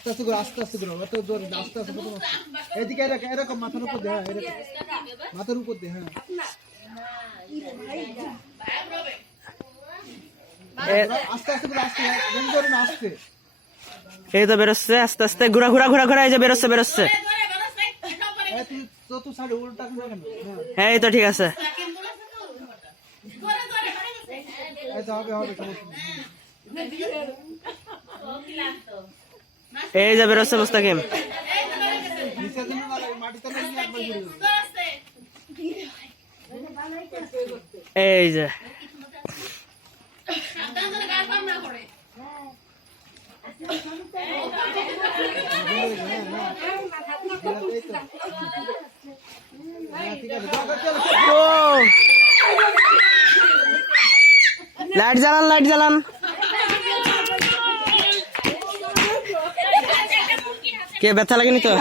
আস্তে আস্তে করো, আস্তে আস্তে করো, অত জোর না, আস্তে আস্তে করো। এদিকে এরকম এরকম মাথার উপর দে, হ্যাঁ এরকম মাথার উপর দে, হ্যাঁ আস্তে আস্তে করো, আস্তে জোরে না, আস্তে। এই তো বেরোচ্ছে আস্তে আস্তে, ঘুরা ঘুরা ঘুরা ঘুরা, এই যে বেরোচ্ছে বেরোচ্ছে। তুই তো সাইড উল্টা করে কেন? হ্যাঁ এই তো ঠিক আছে। এই তো হবে হবে, সমস্যা নেই। এই যে বেরোচ্ছে মুস্তাকিম। নিচের জন্য না লাগে, মাটিতে না নিয়ে একবার ঘুরে যাবে। এই যে লাইট জ্বালান লাইট জ্বালান। কে ব্যথা লাগেনি তো?